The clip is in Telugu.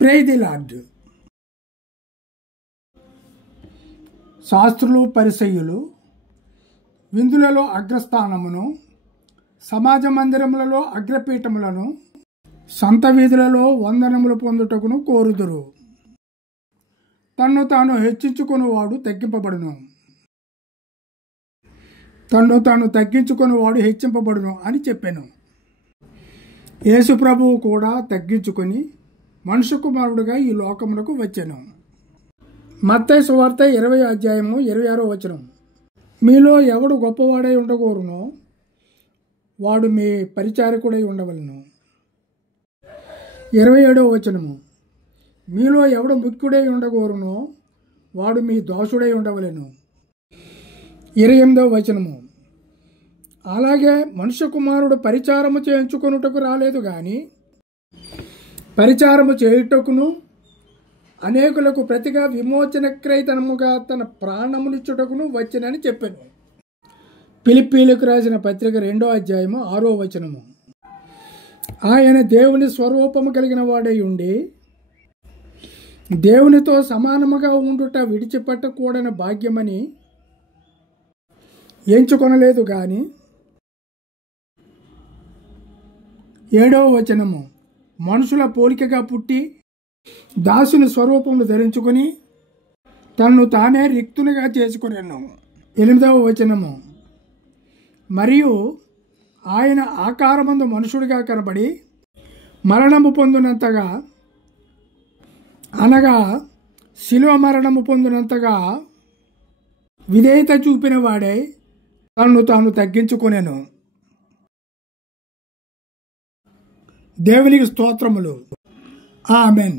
Praise the lord. శాస్త్రులు పరిసయ్యులు విందులలో అగ్రస్థానమును, సమాజ మందిరములలో అగ్రపీఠములను, సంత వీధులలో వందనములు పొందుటకును కోరుదురు. తన్ను తాను హెచ్చించుకొనివాడు తగ్గింపబడును, తన్ను తాను తగ్గించుకొనివాడు హెచ్చింపబడును అని చెప్పాను. యేసు ప్రభువు కూడా తగ్గించుకొని మనుష్య కుమారుడుగా ఈ లోకమునకు వచ్చెను. మత్తయి సువార్త 20:26 మీలో ఎవడు గొప్పవాడై ఉండగోరునో వాడు మీ పరిచారకుడై ఉండవలను. 27 మీలో ఎవడు ముఖ్యుడై ఉండగోరునో వాడు మీ దోషుడై ఉండవలను. 28 అలాగే మనుష్య కుమారుడు పరిచారము చేయించుకొనుటకు రాలేదు గాని పరిచారము చేయుటకును అనేకులకు ప్రతిగా విమోచన క్రయధనముగా తన ప్రాణమునిచ్చుటకును వచ్చినని చెప్పాను. ఫిలిప్పీలకు రాసిన పత్రిక 2:6 ఆయన దేవుని స్వరూపము కలిగిన వాడై ఉండి దేవునితో సమానముగా ఉండుట విడిచిపెట్టకూడని భాగ్యమని ఎంచుకొనలేదు గాని 7 మనుషుల పోలికగా పుట్టి దాసుని స్వరూపమును ధరించుకొని తనను తానే రిక్తునిగా చేసుకొనెను. 8 మరియు ఆయన ఆకారమందు మనుషుడిగా కనబడి మరణము పొందినంతగా అనగా శిలువ మరణము పొందినంతగా విధేయత చూపిన వాడై తనను తాను తగ్గించుకొనెను. దేవునికి స్తోత్రములు. ఆమెన్.